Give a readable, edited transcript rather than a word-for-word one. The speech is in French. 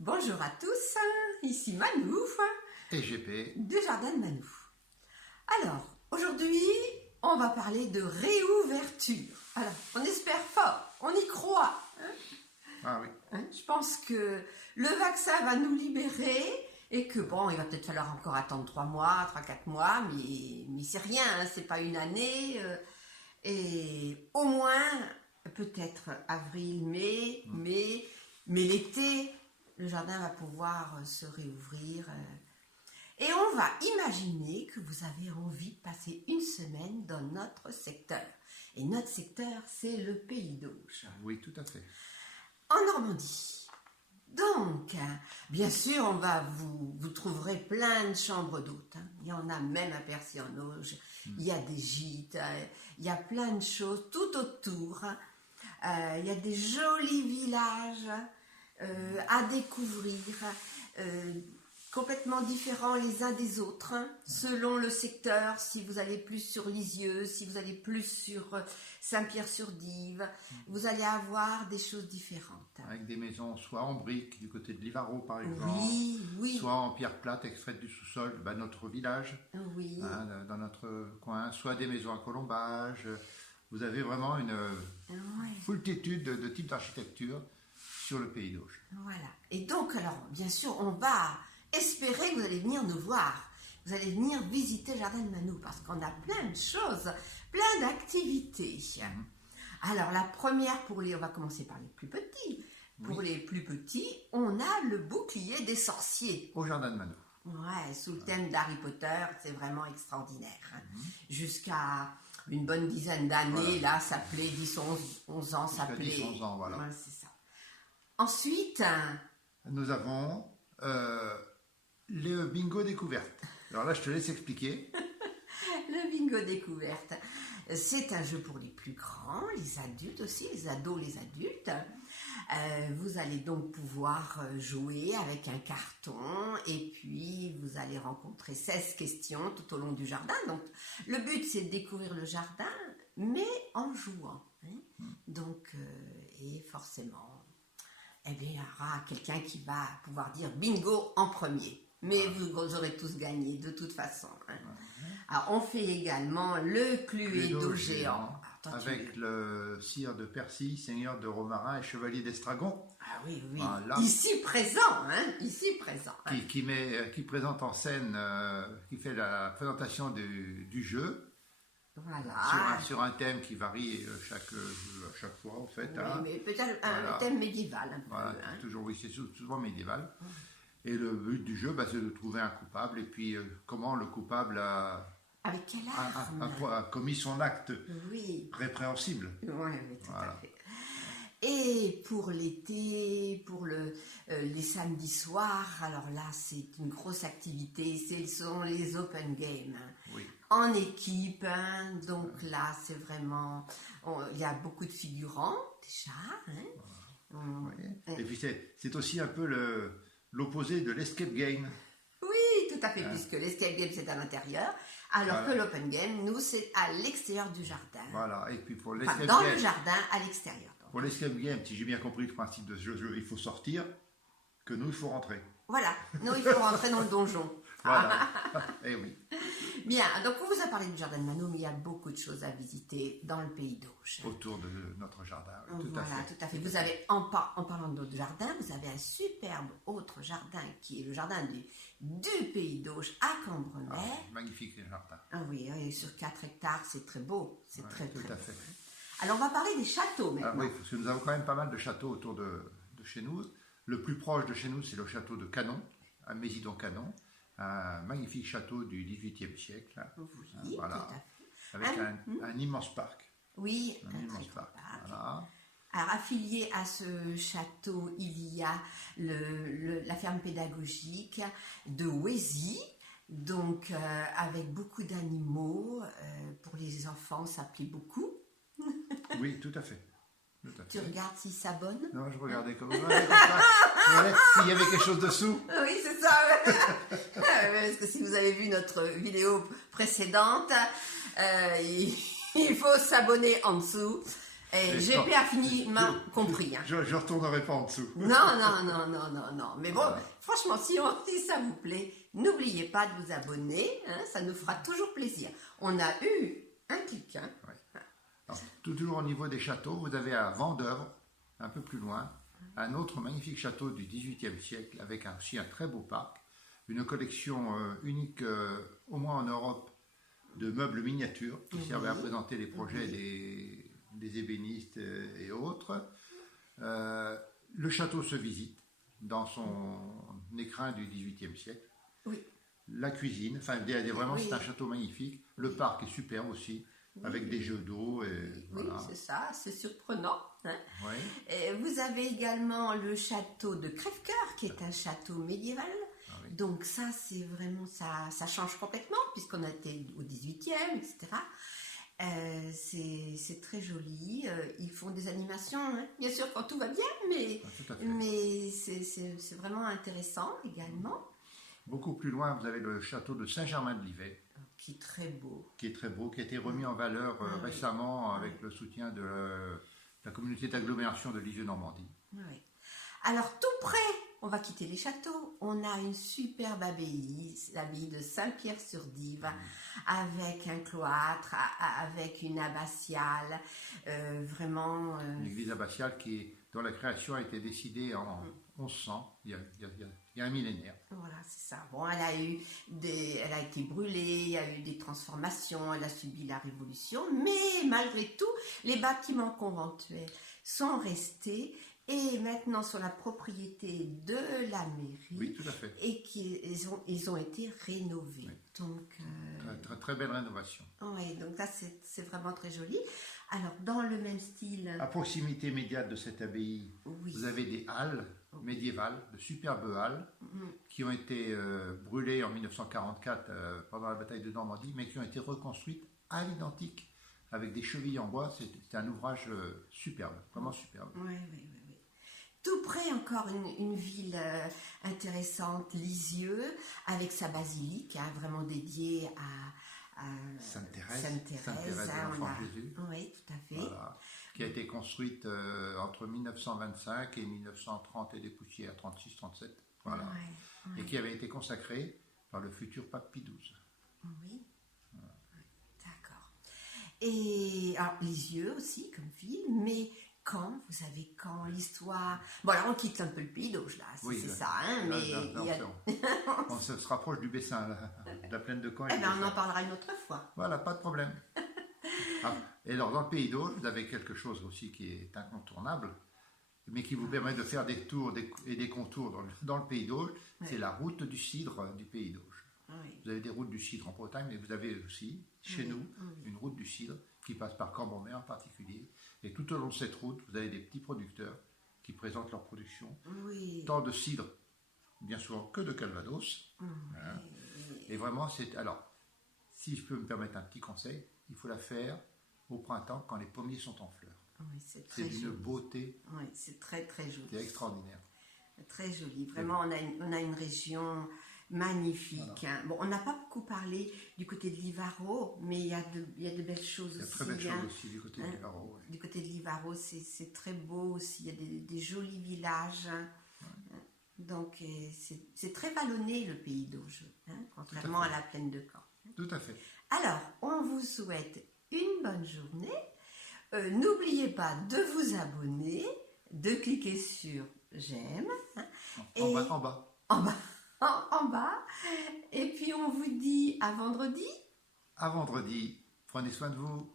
Bonjour à tous, ici Manou Et GP. du Jardin de Manou. Alors, aujourd'hui, on va parler de réouverture. Alors, on espère fort, on y croit. Ah oui. Je pense que le vaccin va nous libérer et que bon, il va peut-être falloir encore attendre 3 mois, 3-4 mois, mais c'est rien, c'est pas une année. Et au moins, peut-être avril, mai, mais l'été, le jardin va pouvoir se réouvrir. Et on va imaginer que vous avez envie de passer une semaine dans notre secteur. Et notre secteur, c'est le Pays d'Auge. Oui, tout à fait. En Normandie. Donc, bien sûr, vous trouverez plein de chambres d'hôtes. Il y en a même à Percy-en-Auge. Il y a des gîtes, il y a plein de choses tout autour. Il y a des jolis villages à découvrir, complètement différents les uns des autres, selon le secteur. Si vous allez plus sur Lisieux, si vous allez plus sur Saint-Pierre-sur-Dive, vous allez avoir des choses différentes. Avec des maisons soit en briques du côté de Livarot par exemple, Oui. soit en pierre plate extraite du sous-sol, notre village, Oui. Dans notre coin, soit des maisons à colombage. Vous avez vraiment une foultitude de types d'architecture sur le Pays d'Auge. Voilà. Et donc, alors, bien sûr, on va espérer que vous allez venir nous voir. Vous allez venir visiter le jardin de Manou parce qu'on a plein de choses, plein d'activités. Alors, la première, on va commencer par les plus petits. Pour les plus petits, on a le bouclier des sorciers. Au jardin de Manou. Ouais, sous le thème d'Harry Potter, c'est vraiment extraordinaire. Jusqu'à une bonne dizaine d'années, là, ça s'appelait 10, 11 ans, ça s'appelait. 10, 11 ans, voilà. Ouais, c'est ça. Ensuite, nous avons le bingo découverte. Alors là, je te laisse expliquer. le bingo découverte, c'est un jeu pour les plus grands, les adultes aussi, les ados, les adultes. Vous allez donc pouvoir jouer avec un carton et puis vous allez rencontrer 16 questions tout au long du jardin. Donc le but c'est de découvrir le jardin mais en jouant. Donc, et forcément, eh bien, il y aura quelqu'un qui va pouvoir dire bingo en premier. Mais vous aurez tous gagné de toute façon. Alors, on fait également le Cluedo géant. Avec le sire de Percy, seigneur de Romarin et chevalier d'Estragon. Ah oui. Voilà. Ici présent, ici présent. Qui présente en scène, qui fait la présentation du jeu. Voilà. Sur un thème qui varie à chaque fois, en fait. Oui, mais peut-être un thème médiéval. Un peu, voilà, toujours, oui, c'est souvent médiéval. Et le but du jeu, c'est de trouver un coupable. Et puis, comment le coupable avec quelle arme a commis son acte répréhensible. Oui, tout à fait. Et pour l'été, pour les samedis soirs, alors là, c'est une grosse activité. Ce sont les open games. Oui. En équipe, donc là, c'est vraiment... il y a beaucoup de figurants, déjà. Et puis, c'est aussi un peu l'opposé de l'escape game. Oui, tout à fait, puisque l'escape game, c'est à l'intérieur, alors que l'open game, nous, c'est à l'extérieur du jardin. Voilà, et puis pour l'escape game... dans le jardin, à l'extérieur. Pour l'escape game, si j'ai bien compris le principe de ce jeu, il faut sortir, que nous, il faut rentrer. Voilà, nous, il faut rentrer dans le donjon. Voilà, et oui. Bien, donc on vous a parlé du jardin de Manou, mais il y a beaucoup de choses à visiter dans le Pays d'Auge. Autour de notre jardin, tout à fait. Vous avez, en parlant de notre jardin, vous avez un superbe autre jardin qui est le jardin du Pays d'Auge à Cambremer. Magnifique jardin. Ah oui, sur 4 hectares, c'est très beau. C'est très beau. Tout à fait. Alors on va parler des châteaux maintenant. Oui, parce que nous avons quand même pas mal de châteaux autour de chez nous. Le plus proche de chez nous, c'est le château de Canon, à Mésidon-Canon. Un magnifique château du XVIIIe siècle. Oui, voilà. Tout à fait. Avec un immense parc. Oui, un immense parc. Voilà. Alors, affilié à ce château, il y a la ferme pédagogique de Ouésy, donc avec beaucoup d'animaux. Pour les enfants, ça plaît beaucoup. Oui, tout à fait. Tu regardes s'il s'abonne? Non, je regardais comme ça. S'il y avait quelque chose dessous. Oui, c'est ça. Parce que si vous avez vu notre vidéo précédente, il faut s'abonner en dessous. Et GP a fini, main compris. Hein. Je retournerai pas en dessous. Non. Mais bon, Voilà. franchement, si ça vous plaît, n'oubliez pas de vous abonner. Hein, ça nous fera toujours plaisir. On a eu un clic. Hein. Alors, toujours au niveau des châteaux, vous avez à Vendeuvre, un peu plus loin, un autre magnifique château du XVIIIe siècle avec aussi un très beau parc, une collection unique au moins en Europe de meubles miniatures qui servent à présenter les projets des ébénistes et autres. Le château se visite dans son écrin du XVIIIe siècle. Oui. La cuisine, enfin vraiment c'est un château magnifique. Le parc est superbe aussi, avec des jeux d'eau. Voilà. C'est ça, c'est surprenant. Hein. Oui. Et vous avez également le château de Crèvecoeur, qui est un château médiéval. Donc ça, c'est vraiment, ça change complètement, puisqu'on a été au 18e, etc. C'est très joli. Ils font des animations, hein, bien sûr, quand tout va bien, mais c'est vraiment intéressant également. Beaucoup plus loin, vous avez le château de Saint-Germain-de-Livet. Qui est très beau. Qui est très beau, qui a été remis en valeur récemment avec le soutien de la communauté d'agglomération de Lisieux-Normandie. Oui. Alors, tout près, on va quitter les châteaux. On a une superbe abbaye, l'abbaye de Saint-Pierre-sur-Dive, avec un cloître, avec une abbatiale, vraiment... Une église abbatiale dont la création a été décidée en 1100, il y a un millénaire. Voilà, c'est ça. Bon, elle a été brûlée, il y a eu des transformations, elle a subi la Révolution, mais malgré tout, les bâtiments conventuels sont restés et maintenant sur la propriété de la mairie. Oui, tout à fait. Et ils ont été rénovés. Oui. Donc, très, très belle rénovation. Oui, donc ça c'est vraiment très joli. Alors, dans le même style... À proximité immédiate de cette abbaye, vous avez des halles médiévales, de superbes halles, qui ont été brûlées en 1944 pendant la bataille de Normandie, mais qui ont été reconstruites à l'identique, avec des chevilles en bois. C'est un ouvrage superbe, vraiment superbe. Oui. Tout près, encore une ville intéressante, Lisieux, avec sa basilique, hein, vraiment dédiée à Sainte-Thérèse hein, de l'Enfant Jésus. Oui, tout à fait. Voilà, qui a été construite entre 1925 et 1930 et des poussières, 36-37. Voilà. Et qui avait été consacrée par le futur pape Pie XII. Oui. Voilà. D'accord. Et alors, Lisieux aussi, comme ville, mais... Vous savez quand l'histoire... Bon, alors on quitte un peu le Pays d'Auge, là, c'est ça, hein, mais... On se rapproche du Bessin, là, de la plaine de Caen. Eh bien, on en parlera une autre fois. Voilà, pas de problème. Et alors, dans le Pays d'Auge, vous avez quelque chose aussi qui est incontournable, mais qui vous permet de faire des tours et des contours dans le Pays d'Auge, c'est la route du cidre du Pays d'Auge. Vous avez des routes du cidre en Bretagne, mais vous avez aussi, chez nous, une route du cidre qui passe par Cambommer en particulier. Et tout au long de cette route, vous avez des petits producteurs qui présentent leur production, tant de cidre, bien souvent, que de Calvados. Hein. Et vraiment, alors, si je peux me permettre un petit conseil, il faut la faire au printemps quand les pommiers sont en fleurs. C'est d'une beauté. Oui, c'est très très joli. C'est extraordinaire. Très joli. Vraiment, on a une région magnifique. Voilà. Hein. Bon, on n'a pas beaucoup parlé du côté de Livaro, mais il y a de belles choses aussi. Il y a très belles choses aussi du côté de Livaro. Ouais. Du côté de Livaro, c'est très beau aussi. Il y a des jolis villages. Donc, c'est très vallonné le Pays d'Auge, hein, contrairement à la plaine de Caen. Tout à fait. Alors, on vous souhaite une bonne journée. N'oubliez pas de vous abonner, de cliquer sur j'aime. Hein, en bas. En bas. Et puis on vous dit à vendredi. À vendredi. Prenez soin de vous.